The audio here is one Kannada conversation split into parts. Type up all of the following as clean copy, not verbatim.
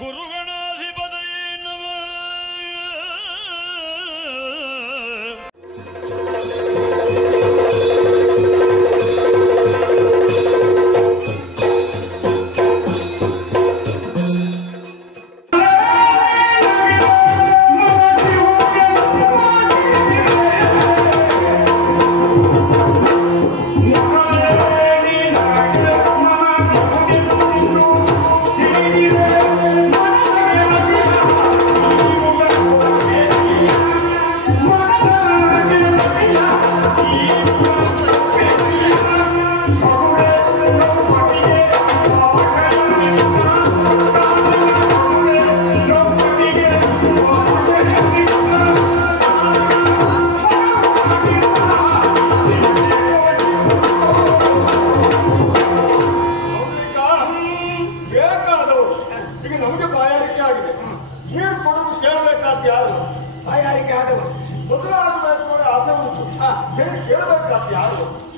ಗುರುಗಣಾಧಿಪತಯೇ ನಮಃ.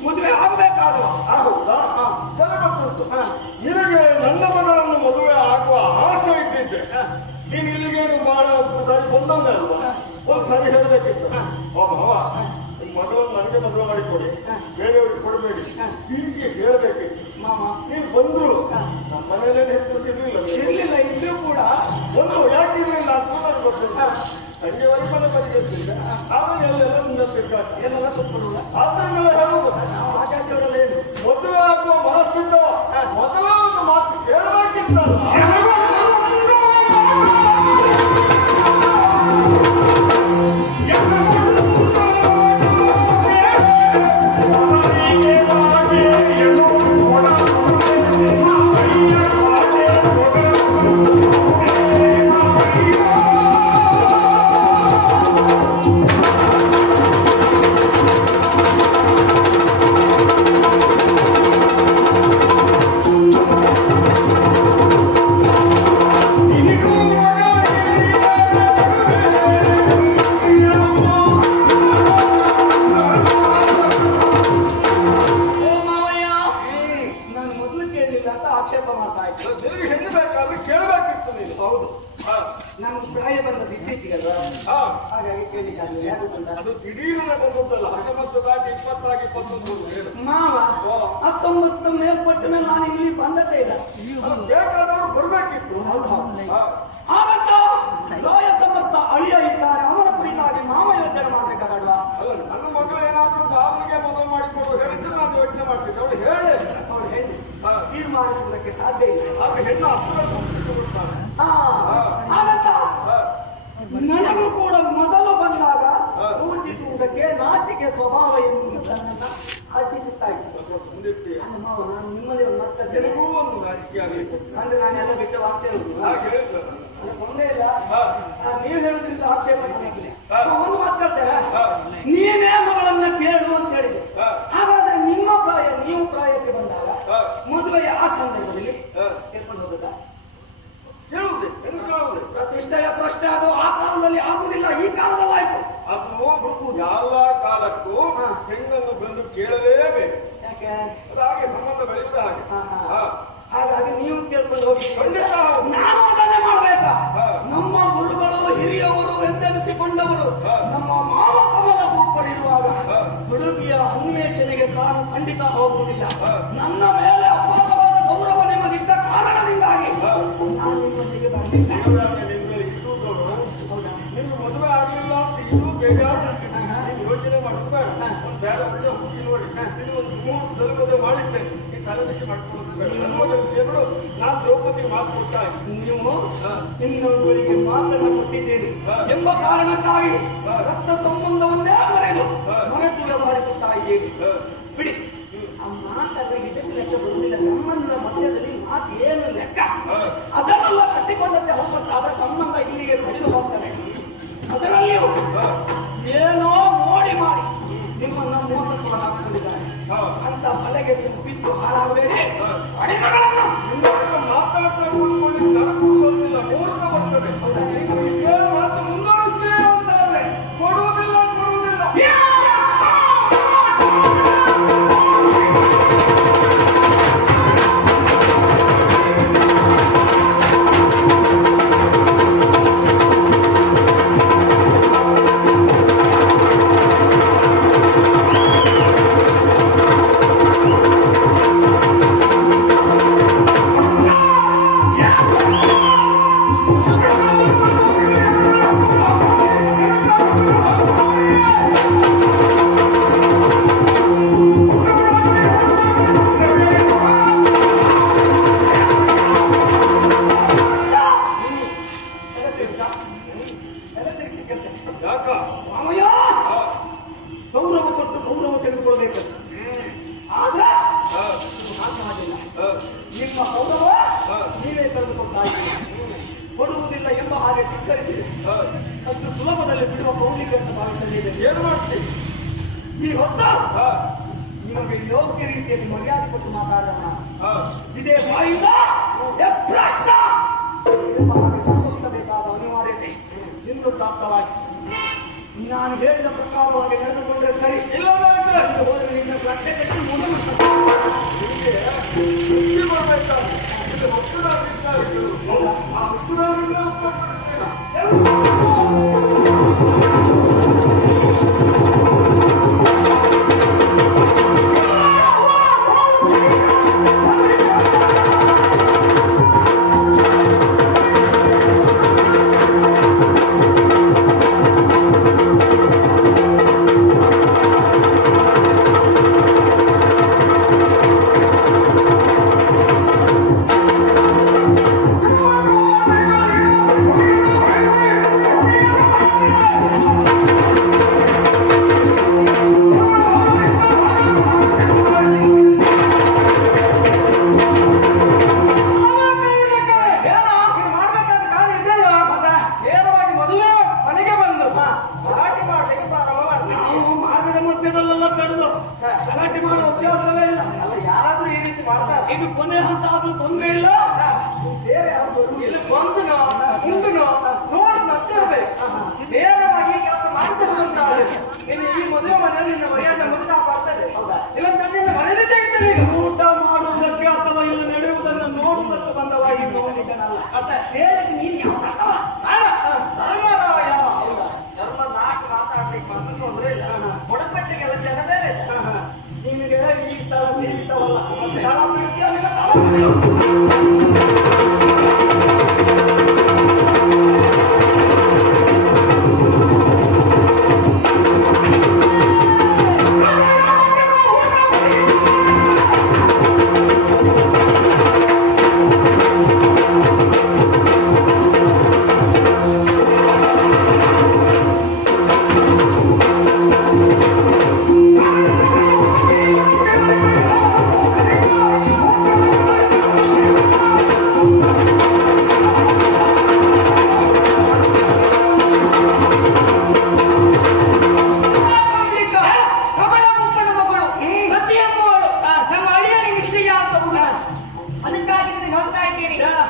ಮದುವೆ ಆಗಬೇಕಾದವ ನಿನಗೆ ನನ್ನ ಮಗಳನ್ನು ಮದುವೆ ಆಗುವ ಆಸೆ ಇದ್ದಿದ್ದೆ. ನೀನು ಇಲ್ಲಿಗೆ ಬಹಳ ಸಾರಿ ಬಂದವನಲ್ವಾ, ಒಂದು ಸಾರಿ ಹೇಳಬೇಕಿತ್ತು. ಓ ಮಾವ, ನಿಮ್ಮ ಮಗಳನ್ನು ನನಗೆ ಮದುವೆ ಮಾಡಿಕೊಡಿ, ಬೇರೆಯವ್ರಿಗೆ ಕೊಡಬೇಡಿ, ಹೀಗೆ ಹೇಳಬೇಕಿತ್ತು. ಮಾಮ ನೀನು ಬಂದ್ರು ನಮ್ಮ ಮನೆಯಲ್ಲೇ ಇರ್ಲಿಲ್ಲ, ಇದ್ರೂ ಕೂಡ ಒಂದು ಯಾಕಿರ್ಲಿಲ್ಲ ಅಂತ ನನಗೆ ಗೊತ್ತಿಲ್ಲ. ಸಂಜೆ ವೈಫಲ ಬದಿಗೆತ್ತಿದ್ದೆ, ಆಮೇಲೆ ಎಲ್ಲೆಲ್ಲ ಮುಂದೆ ತಿರ್ಗಾಟ ಏನೆಲ್ಲ ಸುತ್ತಲ್ಲ. ಆದ್ರಿಂದಲೇ ಹೇಳುವುದು, ನಾವು ಆಚಾರ್ಯವರೆಲ್ಲ ಏನು ಮದುವೆ ಆಗುವ ಮನಸ್ಸಿದ್ದ ಮೊದಲೇ ಒಂದು ಮಾತು ಕೇಳಬೇಕಿತ್ತಲ್ಲ. ಹೆಣ್ಣು ಬೇಕಾದ್ರೆ ಕೇಳಬೇಕಿತ್ತು ನೀನು. ಹೌದು, ನಮ್ಗೆ ಪ್ರಾಯ ಬಂದದ್ದು ಇತ್ತೀಚೆಗಲ್ವಾ, ಹಾಗಾಗಿ ಕೇಳಿಕಾಗಲಿಲ್ಲ. ಅದು ದಿಢೀರನೆ ಬಂದದ್ದಲ್ಲ, 19 20 21 ಮಾವ 19 ಮೇಲ್ಪಟ್ಟ ಮೇಲೆ ನಾನು ಇಲ್ಲಿ ಬಂದದ್ದೇ ಇಲ್ಲ. ಬೇಕಾದವರು ಬರ್ಬೇಕಿತ್ತು. ಆವತ್ತು ರಾಯ ಸಮರ್ಥ ಅಳಿಯ ಇದ್ದಾರೆ, ಅವರ ಕುರಿತಾಗಿ ಮಾವ ಯೋಚನೆ ಮಾಡ್ಬೇಕಾಗಲ್ವಾ? ಅಲ್ಲ, ನನ್ನ ಮಗಳು ಏನಾದ್ರೂ ಬಾವನಿಗೆ ಮದುವೆ ಮಾಡಿಕೊಡು ಹೇಳಿದ್ರೆ ನಾನು ಯೋಚನೆ ಮಾಡ್ತಿದ್ದೆ. ಅವಳು ಹೇಳಿ ಅವ್ರು ಹೇಳಿ ತೀರ್ಮಾನಿಸುವುದಕ್ಕೆ ಸಾಧ್ಯ ಇಲ್ಲ. ಆದ್ರೆ ಹೆಣ್ಣು ಅಪ್ಪುಡ್ತಾನೆ. ಆವತ್ತ ನನಗೂ ಕೂಡ ಮೊದಲು ಬಂದಾಗ ಸೂಚಿಸುವುದಕ್ಕೆ ನಾಚಿಕೆ ಸ್ವಭಾವ ಎನ್ನುವುದನ್ನ ಅಡ್ಡಿಸುತ್ತಾ ಇತ್ತು. ಮಾವ, ನಾನು ನಿಮ್ಮಲ್ಲಿ ಒಂದು ಮಾತಾಡ್ತೇನೆ. ಒಂದು ರಾಜಕೀಯ ಅಂದ್ರೆ ನಾನೆಲ್ಲ ಬಿಟ್ಟು ವಾಕ್ಯ ಒಂದೇ ಇಲ್ಲ, ನೀವು ಹೇಳುದ್ರಿಂದ ಆಕ್ಷೇಪ ಒಂದು ಮಾತಾಡ್ತೇನೆ. ನೀನೇ ಮಗಳನ್ನ ಕೇಳು ಅಂತ ಹೇಳಿದೆ. ಹಾಗಾದ್ರೆ ನಿಮ್ಮ ಪ್ರಾಯ, ನೀವು ಪ್ರಾಯಕ್ಕೆ ಬಂದಾಗ ಮದುವೆಯ ಆ ಸಂದರ್ಭದಲ್ಲಿ ಕೇಳ್ಕೊಂಡು ಹೋಗುತ್ತಾ? ಕೇಳುವುದೇ ಹೆಣ್ಣು ಕೇಳುವುದೇ. ಪ್ರತಿಷ್ಠೆಯ ಪ್ರಶ್ನೆ ಅದು ಆ ಕಾಲದಲ್ಲಿ ಆಗುದಿಲ್ಲ, ಈ ಕಾಲದಲ್ಲಿ ಆಯ್ತು. ಅದು ಎಲ್ಲ ಕಾಲಕ್ಕೂ ಹೆಣ್ಣನ್ನು ಬಂದು ಕೇಳಲೇಬೇಕು. ಯಾಕೆ? ಅದು ಹಾಗೆ ಸಂಬಂಧ ಬೆಳೆಸಿದ ಹಾಗೆ. ಹಾಗಾಗಿ ನೀವು ಕೇಳ್ಕೊಂಡು ಹೋಗಿ. ಖಂಡಿತ ನಾನು ಅದನ್ನೇ ಮಾಡ್ಬೇಕಾ? ನಮ್ಮ ಗುರುಗಳು ಹಿರಿಯವರು ಎಂದೆನಿಸಿಕೊಂಡವರು ನಮ್ಮ ಮಾವ ಕಮಲ ಭೂಪರಿರುವಾಗ ಹುಡುಗಿಯ ಅನ್ವೇಷಣೆಗೆ ತಾನು ಖಂಡಿತ ಹೋಗುವುದಿಲ್ಲ. ನನ್ನ ಮೇಲೆ ಅಪಾರವಾದ ಗೌರವ ನಿಮಗಿದ್ದ ಕಾರಣದಿಂದಾಗಿ ನಾನು ನಿಮ್ಮೊಂದಿಗೆ ಬರಲಿಲ್ಲ. ನಿಮ್ಗೆ ಮದುವೆ ಆಗಲಿಲ್ಲ ಅಂತ ಇದು ಬೇಜಾರು. ಯೋಚನೆ ಮಾಡೋದು ಬೇಡ. ಒಂದು ಬೇಡ ಒಳ್ಳೆ ಹುಡುಗಿ ನೋಡಿ ಇದು ಒಂದು ಮುಹೂರ್ತದಲ್ಲಿ ಮದುವೆ ಮಾಡಿದ್ದೇನೆ, ಈ ತಲೆಬಿಸಿ ಮಾಡ್ಕೊಳ್ಳೋದು ಬೇಡ. ನನ್ನ ವಿಷಯಗಳು ನಾನು ದ್ರೌಪದಿಗೆ ಮಾತು ಕೊಡ್ತಾ ಇದ್ದೀನಿ. ನೀವು ಇನ್ನೊಬ್ಬರಿಗೆ ಮಾತನ್ನು ಕೊಟ್ಟಿದ್ದೀರಿ ಎಂಬ ಕಾರಣಕ್ಕಾಗಿ ರಕ್ತ ಸಂಬಂಧವನ್ನೇ ಮರೆತು ವ್ಯವಹರಿಸುತ್ತಾ ಇದ್ದೀರಿ. ಬಿಡಿ, ಆ ಮಾತಾಗ ಇದಕ್ಕೆ ಲೆಕ್ಕ ಬರುವುದಿಲ್ಲ. ಸಂಬಂಧದ ಮಧ್ಯದಲ್ಲಿ ಮಾತು ಏನು ಲೆಕ್ಕ? ಅದನ್ನೆಲ್ಲ ಕಟ್ಟಿಕೊಂಡಂತೆ ಹೋಗುತ್ತಾದ ಸಂಬಂಧ ಇಲ್ಲಿಗೆ ಕಡಿದು ಹೋಗ್ತಾನೆ. ಅದರಲ್ಲಿಯೂ ಏನೋ ಮೋಡಿ ಮಾಡಿ ನಿಮ್ಮನ್ನ ಮೋಸ ಕೂಡ ಹಾಕೊಂಡಿದ್ದಾರೆ. ಅಂತ ಬಲೆಗೆ ನೀವು ಬಿದ್ದು ಹಾಳಾಗಬೇಡಿ. ಅಡಿಮಗಳನ್ನು ಮಾತಾಡ್ತಾ ಕೂತ್ಕೊಂಡಿದ್ದು ಕೂರಿಸೋದಿಲ್ಲ, ಮೂರ್ಖ ಬರ್ತದೆ. ಮಾತು ಮುಂದುವರಿಸ್ತೇವೆ ಅಂತಾದ್ರೆ ಕೊಡುವುದಿಲ್ಲ. ಸ್ವೀಕರಿಸಿದೆ. ಅಷ್ಟು ಸುಲಭದಲ್ಲಿ ಬಿಡುವ ಕೌಲಿಕೆ ಅಂತ ಭಾವಿಸಲಿದೆ. ಏನು ಮಾಡ್ತೀವಿ ಈ ಹೊತ್ತ ನಿಮಗೆ ಯೋಗ್ಯ ರೀತಿಯಲ್ಲಿ ಮರ್ಯಾದೆ ಕೊಟ್ಟು ಮಾತಾಡೋಣ. ಇದೇ ಬಾಯಿಂದ ಸಂಭವಿಸಬೇಕಾದ ಅನಿವಾರ್ಯತೆ ಇಂದು ಪ್ರಾಪ್ತವಾಯಿತು. ನಾನು ಹೇಳಿದ ಪ್ರಕಾರವಾಗಿ ನಡೆದುಕೊಂಡ್ರೆ ಸರಿ. ಇಲ್ಲವಾದರೆ ಹೋದರೆ ನಿನ್ನ ಗಂಟೆ ಕಟ್ಟಿ ಮುಂದೆ ಗಲಾಟೆ ಮಾಡೋ ಅಭ್ಯಾಸವೇ ಇಲ್ಲ. ಯಾರಾದ್ರೂ ಈ ರೀತಿ ಮಾಡ್ತಾರೆ. ಇದು ಕೊನೆ ಹಂತ ಆದ್ರೂ ತೊಂದರೆ ಇಲ್ಲ. ಬೇರೆ ಇಲ್ಲಿ ಬಂದು ನೋಡಿ ನತ್ತಿರ್ಬೇಕು. ನೇರವಾಗಿ ಕೆಲಸ ಮಾಡ್ತಾರೆ. ಇನ್ನು ಈ ಮದುವೆ ಮನೆಯಲ್ಲಿ ನಿನ್ನ ಮರ್ಯಾದೆ ಮೊದಲು ಕಾಪಾಡ್ತಾರೆ. ಇಲ್ಲ ತನ್ನಿಂದ ಮನೆಯದೇ ತೆಗಿತಾರೆ. ಊಟ ಮಾಡುವುದಕ್ಕೆ ಅಥವಾ ಇಲ್ಲಿ ನಡೆಯುವುದನ್ನು ನೋಡುವುದಕ್ಕೆ ಬಂದವ ಈ ನೋಡಿಕನಲ್ಲ. ನೀನು ಯಾವ ಧರ್ಮರಾವ ಯಾವ ಧರ್ಮ ನಾಲ್ಕು ಮಾತಾಡ್ಲಿಕ್ಕೆ ಬಂದು ತೊಂದರೆ ಇಲ್ಲ. ಮೊಡಪಟ್ಟಿಗೆಲ್ಲ ಜನ ಬೇರೆ. ನಿಮಗೆ ಈ ಸ್ಥಳ ಸೀಮಿತವಲ್ಲ. ಸ್ಥಳ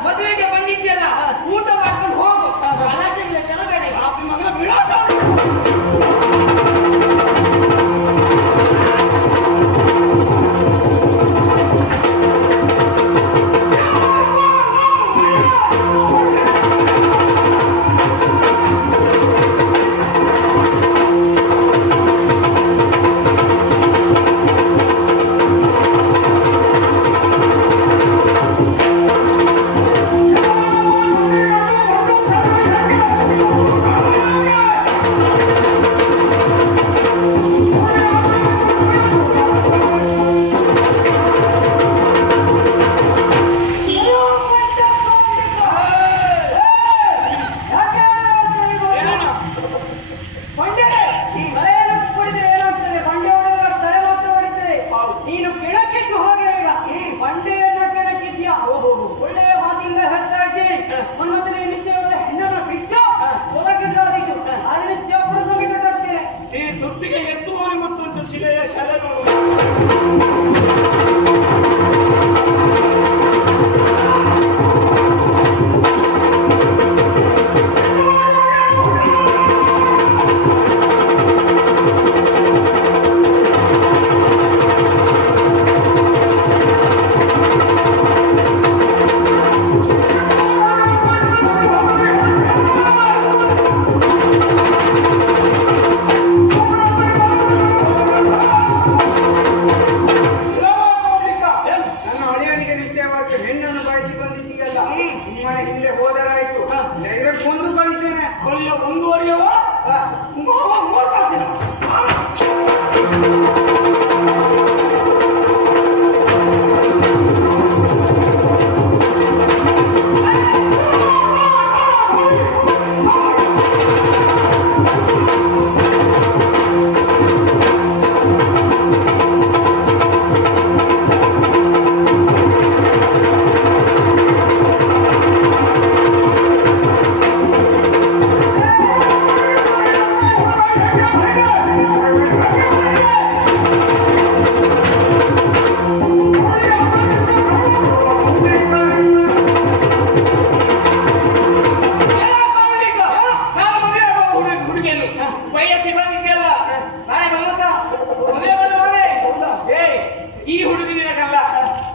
ಮದುವೆಗೆ ಬಂದಿದ್ಯಲ್ಲ, ಊಟ ಮಾಡ್ಕೊಂಡು ಹೋಗು. ಗಲಾಟೆ ಇಲ್ಲ, ಕೆಲಬೇಡ.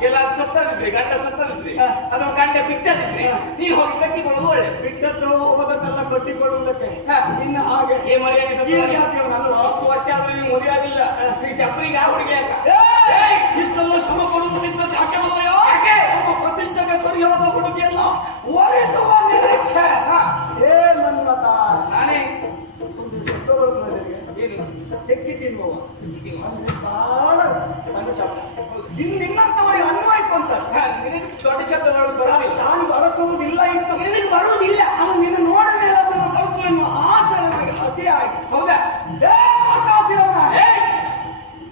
ಎಲ್ಲ ಸತ್ತದಿದ್ರೆ ಗಂಡ ಸತ್ತದಿದ್ರೆ ಅಥವಾ ಗಂಡ ಬಿಟ್ಟದಿದ್ರೆ ನೀನು ಹೋಗಿ ಕಟ್ಟಿಕೊಳ್ಳೋದು ಒಳ್ಳೆ. ಬಿಟ್ಟದ್ದು ಹೋದದ್ದೆಲ್ಲ ಕಟ್ಟಿಕೊಳ್ಳುವುದಕ್ಕೆ ಇನ್ನು ಹಾಗೆ ಏ ಮರ್ಯಾದೆ ನಾನು 10 ವರ್ಷ ಆದ್ರೆ ನೀವು ಮದುವೆ ಆಗಿಲ್ಲ. ಈ ಚಪ್ಪರಿಗೆ ಆ ಹುಡುಗಿ ಇಷ್ಟೆಲ್ಲ ಶ್ರಮ ಪಡುವುದರಿಂದ ಯಾಕೆ ಬರುವೆಯೋ? ನಮ್ಮ ಪ್ರತಿಷ್ಠೆಗೆ ಸರಿಯಾದ ಹುಡುಗಿಯನ್ನ ವರಿಸುವ ನಿರೀಕ್ಷೆ. ಏ ನನ್ನ ನಾನೇ ಎಕ್ಕಿ ತಿನ್ನುವ ಬಹಳ ಸಣ್ಣ ಶಬ್ದ. ನಿನ್ನಂತವರಿಗೆ ಅನ್ವಯಿಸುವಂತ ದೊಡ್ಡ ಶಬ್ದಗಳು ಬರೋದಿಲ್ಲ. ನಾನು ಬಳಸುವುದಿಲ್ಲ. ಇತ್ತು ನಿನಗೆ ಬರುವುದಿಲ್ಲ. ಅವನು ನಿನ್ನ ನೋಡ ಮೇಲೆ ಅದನ್ನು ಬಳಸುವ ಆಸೆ ನನಗೆ ಅತಿಯಾಗಿ. ಹೌದಾ?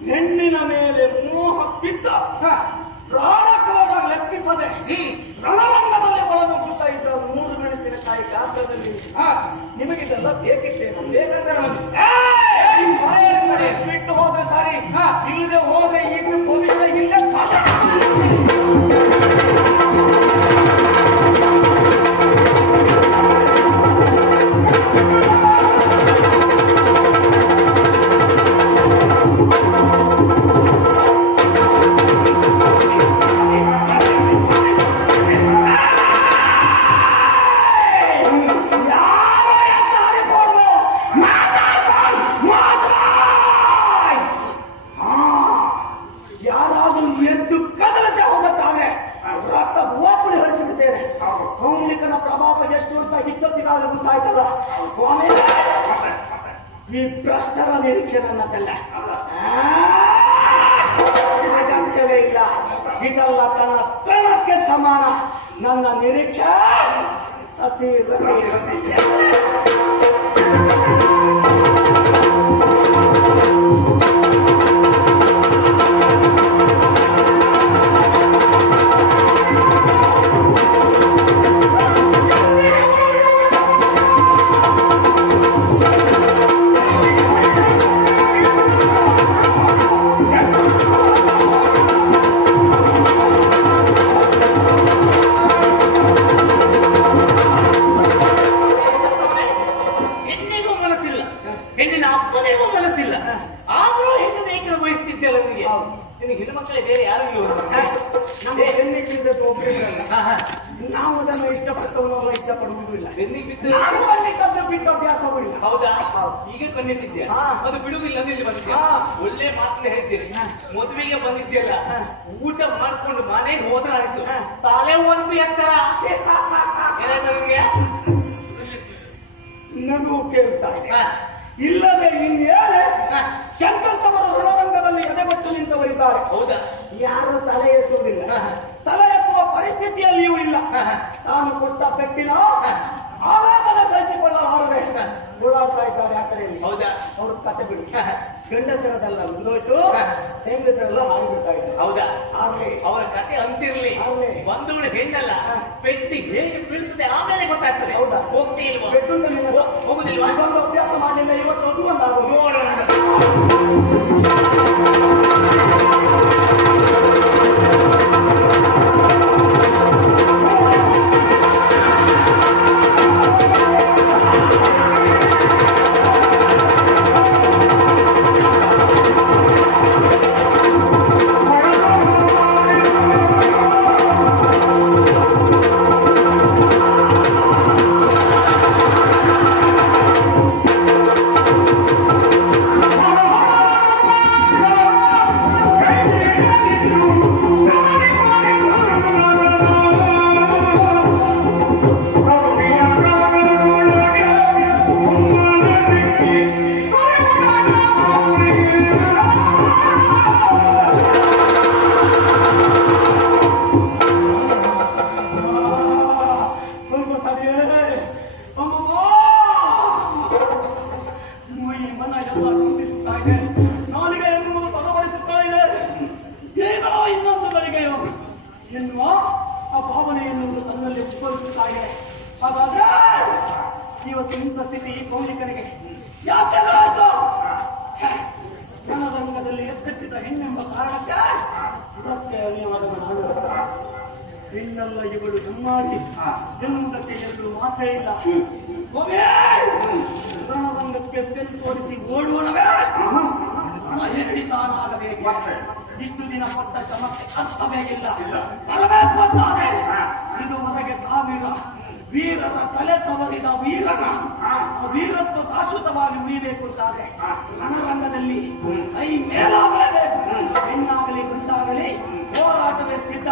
ಹೆಣ್ಣಿನ ಮೇಲೆ ಮೋಹ ಬಿದ್ದ ಪ್ರಾಣ ಕೂಡ ಲೆಕ್ಕಿಸದೆ ರಣರಂಗದಲ್ಲಿ ಒಳನುಗ್ಗುತ್ತಾ ಇದ್ದ 3 ಮೆಣಸಿನಕಾಯಿ ಗಾತ್ರದಲ್ಲಿ ನಿಮಗಿದೆಲ್ಲ ಬೇಕಿತ್ತೇನು? ಬೇಕಂದ್ರೆ ಬಿಟ್ಟು ಹೋದ್ರೆ ಸರಿ, ಇಲ್ಲದೆ ಹೋದ್ರೆ ಈಗ ಭವಿಷ್ಯ ಇಲ್ಲ. ಸ್ವಾಮಿ, ಈ ಭ್ರಷ್ಟರ ನಿರೀಕ್ಷೆ ನನ್ನದಲ್ಲ. ಅಗತ್ಯವೇ ಇಲ್ಲ. ಇದೆಲ್ಲ ತನ್ನ ತನಕ್ಕೆ ಸಮಾನ. ನನ್ನ ನಿರೀಕ್ಷೆ ಸತಿ ನಾವು ಅದನ್ನು ಇಷ್ಟಪಟ್ಟವನ್ನೆಲ್ಲ ಇಷ್ಟಪಡುವುದೂ ಇಲ್ಲ. ಬಿಟ್ಟು ಅಭ್ಯಾಸವೂ ಇಲ್ಲ. ಹೌದಾ? ಈಗ ಕಣ್ಣಿಟ್ಟಿದ್ದೆ ಅದು ಬಿಡುವುದಿಲ್ಲ ಅಂದ್ರೆ ಇಲ್ಲಿ ಬಂದಿದ್ದೆ. ಒಳ್ಳೆ ಮಾತನ್ನ ಹೇಳ್ತೀರಿ. ಮದುವೆಗೆ ಬಂದಿದ್ದೆಲ್ಲ ಊಟ ಮಾಡ್ಕೊಂಡು ಮನೆಗೆ ಹೋದ್ರೆ ಆಯ್ತು. ತಾಲೇ ಹೋದದ್ದು ಎತ್ತರ ನಿಮಗೆ ನನಗೂ ಕೇಳ್ತಾ ಇದೆ. ಇಲ್ಲದೆ ಇನ್ನೇನೆ ಶಂಕರ್ತವರು ಋಣರಂಗದಲ್ಲಿ ಎದೆಗೊಟ್ಟು ನಿಂತವರಿದ್ದಾರೆ. ಹೌದಾ? ಯಾರು ತಲೆ ಎತ್ತುವುದಿಲ್ಲ. ತಲೆ ಎತ್ತುವ ಪರಿಸ್ಥಿತಿಯಲ್ಲಿಯೂ ಇಲ್ಲ. ನಾನು ಕೊಟ್ಟ ಪೆಟ್ಟಿನ ಆವೇದನ ಸಹಿಸಿಕೊಳ್ಳಲಾರದೆ ಓಡಾಡ್ತಾ ಇದ್ದಾರೆ ಆ ಕಡೆಯಲ್ಲಿ. ಹೌದಾ? ಅವ್ರ ಕತೆ ಬಿಡಿ. ಗಂಡಸರದೆಲ್ಲ ಮುಂದೋಯ್ತು, ಹೆಂಗಸರೆಲ್ಲ ಹಾರಿಬಿಡ್ತಾ ಇದ್ದಾರೆ. ಹೌದಾ? ಆದ್ರೆ ಅವರ ಕತೆ ಅಂತಿರ್ಲಿ. ಬಂದವಳು ಹೆಣ್ಣಲ್ಲ, ಪೆಟ್ಟಿ ಹೇಗೆ ಬೀಳ್ತದೆ ಆಮೇಲೆ ಗೊತ್ತಾಗ್ತದೆ. ಹೌದಾ? ಹೋಗ್ತಿ ಇಲ್ವಾ? ಹೋಗುದಿಲ್ವಾ? ಇದೊಂದು ಅಭ್ಯಾಸ ಮಾಡಲಿಲ್ಲ. ಇವತ್ತು ಅದು ಒಂದು ನೋಡೋಣ. ಇನ್ನೆಲ್ಲ ಇವಳು ನಮ್ಮಾಗಿ ಎನ್ನುವುದಕ್ಕೆ ಎರಡು ಮಾತೇ ಇಲ್ಲ. ರಣರಂಗಕ್ಕೆ ಬೆನ್ನು ತೋರಿಸಿ ಓಡುವನವೇ ಹಣ ಹೇಳಿ ತಾನಾಗಬೇಕು. ಇಷ್ಟು ದಿನ ಪಟ್ಟ ಶ್ರಮಕ್ಕೆ ಅರ್ಥವೇ ಇಲ್ಲ. ಬರಬೇಕು ಇದುವರೆಗೆ ಸಾವಿರ ವೀರರ ತಲೆ ಸವರಿದ ವೀರನ ವೀರತ್ವ ಶಾಶ್ವತವಾಗಿ ಉಳಿಬೇಕು ಅಂತಾದ್ರೆ ರಣರಂಗದಲ್ಲಿ ಕೈ ಮೇಲಾಗಲೇಬೇಕು. ಹೆಣ್ಣಾಗಲಿ ಗಂಡಾಗಲಿ ಹೋರಾಟವೇ ಸಿದ್ಧ.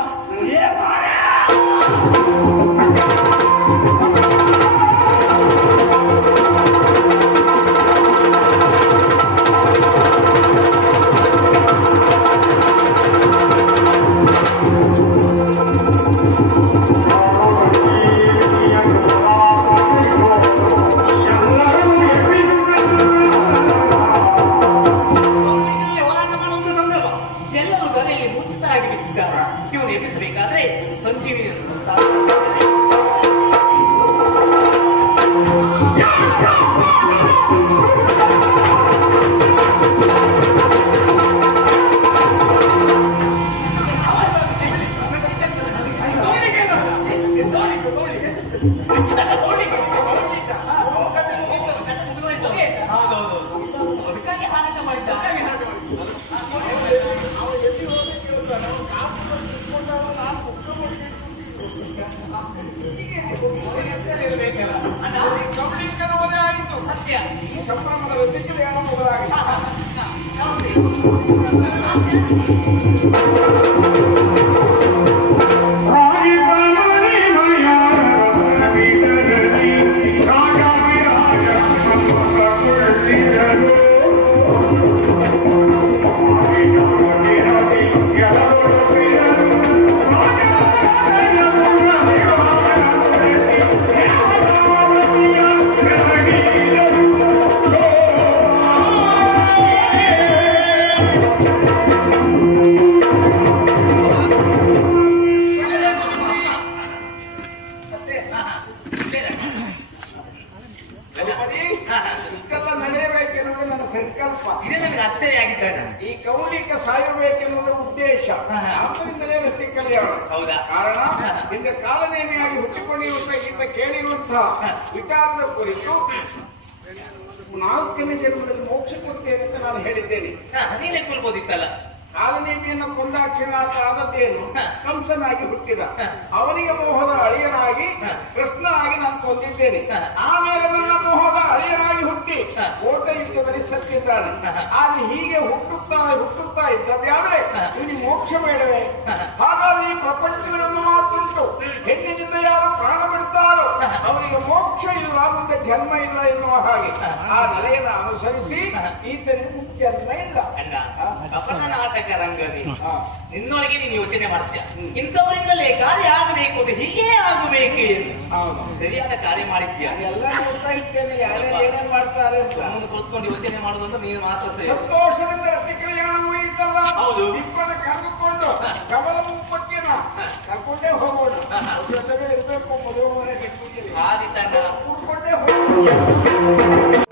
ಇವನು ಎಬ್ಬಿಸಬೇಕಾದ್ರೆ ಸಂಜೀವಿನಿ ಅದಕ್ಕಾಗಿ ಹಾರಾಟ ಮಾಡಿದ್ದ. ಸತ್ಯ ಸಂಭ್ರಮದ ವ್ಯಕ್ತಿಗೆ ಏನೋ ಮೊದಲಾಗಿದೆ. ಇಷ್ಟೆಲ್ಲ ನಡೆಯಬೇಕೆನ್ನುವುದು ನನ್ನ ಸಂಕಲ್ಪ. ಇದೇ ನಮಗೆ ಆಶ್ಚರ್ಯ ಆಗಿದ್ದಾನೆ. ಈ ಕೌಲಿಕ ಸಾಯಬೇಕೆನ್ನುವುದು ಉದ್ದೇಶ. ಆದ್ದರಿಂದಲೇ ವೃತ್ತಿ ಕಲ್ಯಾಣ. ಹೌದಾ? ಕಾರಣ ಇಂದು ಕಾಲನೇಮಿಯಾಗಿ ಹುಟ್ಟಿಕೊಂಡಿರುವಂತಹ ಈತ ಕೇಳಿರುವಂತಹ ವಿಚಾರದ ಕುರಿತು 4ನೇ ಜನ್ಮದಲ್ಲಿ ಮೋಕ್ಷ ಕೊಡ್ತೇನೆ ಅಂತ ನಾನು ಹೇಳಿದ್ದೇನೆ. ನೀನೇ ಕೊಲ್ಬೋದಿತ್ತಲ್ಲ. ಕಾಲನೇಮಿಯನ್ನು ಕೊಂದಾಕ್ಷಣ ಆದದ್ದೇನು? ಕಂಸನಾಗಿ ಹುಟ್ಟಿದ ಅವನಿಗೆ ಮೋಹದ ಅಳಿಯನಾಗಿ ಕೃಷ್ಣನಾಗಿ ನಾನು ಕೊಂದಿದ್ದೇನೆ. ಆಮೇಲೆ ನನ್ನ ಮೋಹದ ಅಳಿಯನಾಗಿ ಹುಟ್ಟಿ ಓಟ ಯುದ್ಧದಲ್ಲಿ ಸತ್ತಿದ್ದಾನೆ. ಆದ್ರೆ ಹೀಗೆ ಹುಟ್ಟುತ್ತಾ ಇದ್ದದ್ದಾದ್ರೆ ಇವನಿಗೆ ಮೋಕ್ಷ ಬೇಡವೇ? ಹಾಗಾಗಿ ಈ ಪ್ರಪಂಚಗಳನ್ನು ಮಾತುಂಟು. ಹೆಣ್ಣಿನಿಂದ ಯಾರು ಪ್ರಾಣ ಬಿಡ್ತಾರೋ ಅವರಿಗೆ ಮೋಕ್ಷ ಇಲ್ಲ, ಮುಂದೆ ಜನ್ಮ ಇಲ್ಲ ಎನ್ನುವ ಹಾಗೆ ಆ ನೆಲೆಯನ್ನು ಅನುಸರಿಸಿ ಈತನಿಗೆ ಜನ್ಮ ಇಲ್ಲ. ಅಲ್ಲ, ಅಪನ ನಾಟಕ ರಂಗದಿ ನಿನ್ನೊಳಗೆ ನೀನು ಯೋಚನೆ ಮಾಡ್ತೀಯ. ಇಂಥವರಿಂದಲೇ ಕಾರ್ಯ ಆಗಬೇಕು, ಅದು ಹೀಗೆ ಆಗಬೇಕು ಎಂದು ಸರಿಯಾದ ಕಾರ್ಯ ಮಾಡಿದ್ಯಾ? ಎಲ್ಲ ನೋಡ್ತಾ ಇದ್ದೇನೆ, ಯಾರ್ಯಾರು ಏನೇನ್ ಮಾಡ್ತಾರೆ ಅಂತ. ಮುಂದೆ ಕೂತ್ಕೊಂಡು ಯೋಚನೆ ಮಾಡೋದಂದ್ರೆ ನೀನು ಮಾತ್ರ ಸಂತೋಷದಿಂದ ಅತಿ ಕಲ್ಯಾಣವೂ ಇದ್ದಲ್ಲ. ಹೌದು. ಇಬ್ಬರ ಕರೆದುಕೊಂಡು ಕಮಲ ಮುಪ್ಪಟ್ಟಿನ ಕರ್ಕೊಂಡೇ ಹೋಗೋಣ. ಜೊತೆಗೆ ಇರ್ಬೇಕು ಮದುವೆ ಮನೆ ಕಟ್ಟಿ ಆದಿ ಸಣ್ಣ ಕೂಡ್ಕೊಂಡೇ ಹೋಗೋಣ.